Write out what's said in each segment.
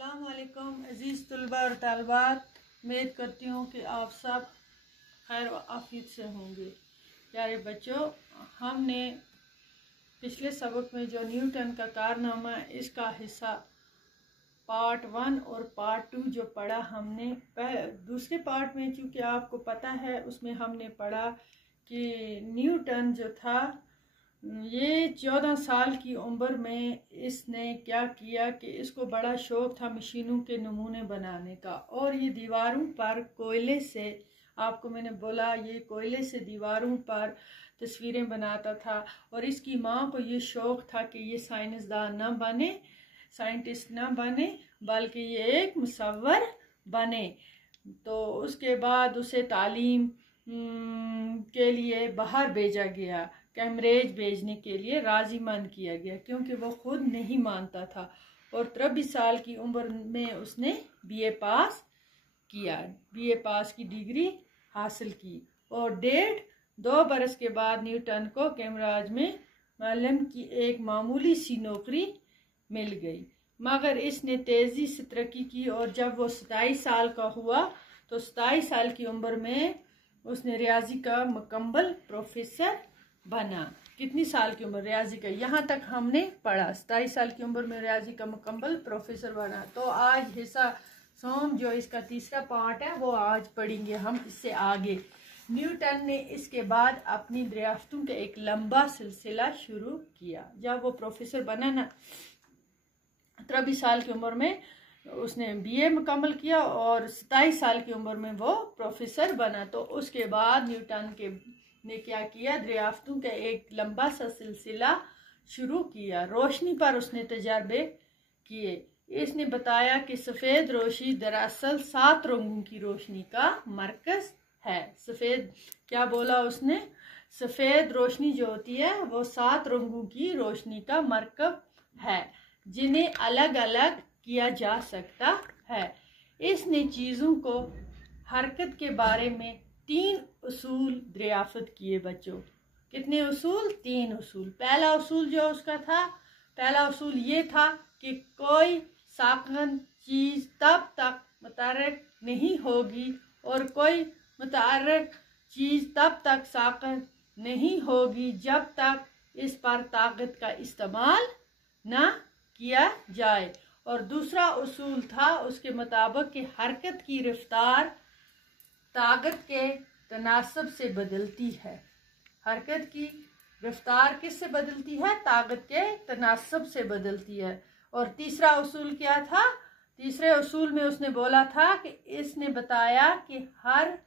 अस्सलाम वालेकुम अज़ीज़ तलबा और तालबात, उम्मीद करती हूँ कि आप सब खैर व आफियत से होंगे। प्यारे बच्चों, हमने पिछले सबक में जो न्यूटन का कारनामा इसका हिस्सा पार्ट 1 और पार्ट 2 जो पढ़ा हमने, दूसरे पार्ट में चूँकि आपको पता है उसमें हमने पढ़ा कि न्यूटन जो था ये 14 साल की उम्र में इसने क्या किया कि इसको बड़ा शौक था मशीनों के नमूने बनाने का, और ये दीवारों पर कोयले से, आपको मैंने बोला ये कोयले से दीवारों पर तस्वीरें बनाता था। और इसकी माँ को ये शौक था कि ये साइंसदान ना बने, साइंटिस्ट ना बने, बल्कि ये एक मुसव्वर बने। तो उसके बाद उसे तालीम के लिए बाहर भेजा गया, कैम्ब्रिज भेजने के लिए राजीमंद किया गया, क्योंकि वो खुद नहीं मानता था। और 23 साल की उम्र में उसने बीए पास किया, बीए पास की डिग्री हासिल की। और 1.5-2 बरस के बाद न्यूटन को कैम्ब्रिज में मालम की एक मामूली सी नौकरी मिल गई, मगर इसने तेज़ी से तरक्की की। और जब वो 27 साल का हुआ तो 27 साल की उम्र में उसने रियाजी का मुकम्मल प्रोफेसर बना। कितनी साल की उम्र रियाजी का, यहाँ तक हमने पढ़ा, 27 साल की उम्र में रियाजी का मुकम्मल प्रोफेसर बना। तो आज हिस्सा सोम जो इसका तीसरा पार्ट है वो आज पढ़ेंगे हम इससे आगे। न्यूटन ने इसके बाद अपनी दरियाफ्तों का एक लंबा सिलसिला शुरू किया। जब वो प्रोफेसर बना ना 23 साल की उम्र में उसने बीए मुकम्मल किया और 27 साल की उम्र में वो प्रोफेसर बना। तो उसके बाद न्यूटन ने क्या किया, दरियाफ्तों का एक लंबा सा सिलसिला शुरू किया। रोशनी पर उसने तजर्बे किए। इसने बताया कि सफ़ेद रोशनी दरअसल 7 रंगों की रोशनी का मरकज है। सफ़ेद क्या बोला उसने, सफ़ेद रोशनी जो होती है वो 7 रंगों की रोशनी का मरकब है, जिन्हें अलग अलग किया जा सकता है। इसने चीज़ों को हरकत के बारे में 3 उसूल दरियाफ्त किए बच्चों। कितने उसूल? 3 उसूल। पहला उसूल जो उसका था, पहला उसूल ये था कि कोई साकन चीज़ तब तक मुतहर्रिक नहीं होगी और कोई मुतहर्रिक चीज़ तब तक साकन नहीं होगी जब तक इस पर ताकत का इस्तेमाल ना किया जाए। और दूसरा उसूल था उसके मुताबिक कि हरकत की रफ्तार ताकत के तनासब से बदलती है। हरकत की रफ्तार किससे बदलती है? ताकत के तनासब से बदलती है। और तीसरा उसूल क्या था? तीसरे उसूल में उसने बोला था कि इसने बताया कि हर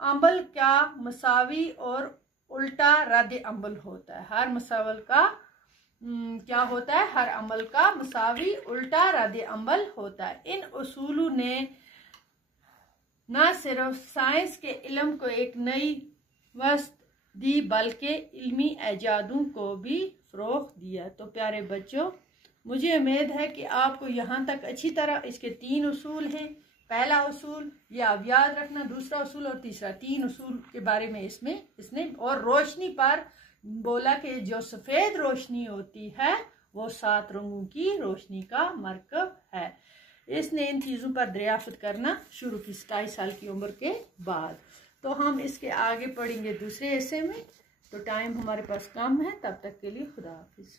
अमल का मसावी और उल्टा रद्द अमल होता है। हर मसावल का क्या होता है? हर अमल का मसावी उल्टा रद्द अमल होता है। इन उसूलों ने न सिर्फ साइंस के इल्म को एक नई वस्त दी बल्कि इल्मी ऐजादों को भी फ़रोग़ दिया। तो प्यारे बच्चों, मुझे उम्मीद है कि आपको यहाँ तक अच्छी तरह इसके 3 उसूल हैं। पहला उसूल ये आप याद रखना, दूसरा उसूल और तीसरा, 3 उसूल के बारे में इसने और रोशनी पर बोला कि जो सफ़ेद रोशनी होती है वो 7 रंगों की रोशनी का मरकब है। इसने इन चीज़ों पर दरियाफ्त करना शुरू की 27 साल की उम्र के बाद। तो हम इसके आगे पढ़ेंगे दूसरे हिस्से में। तो टाइम हमारे पास कम है, तब तक के लिए खुदा हाफिज़।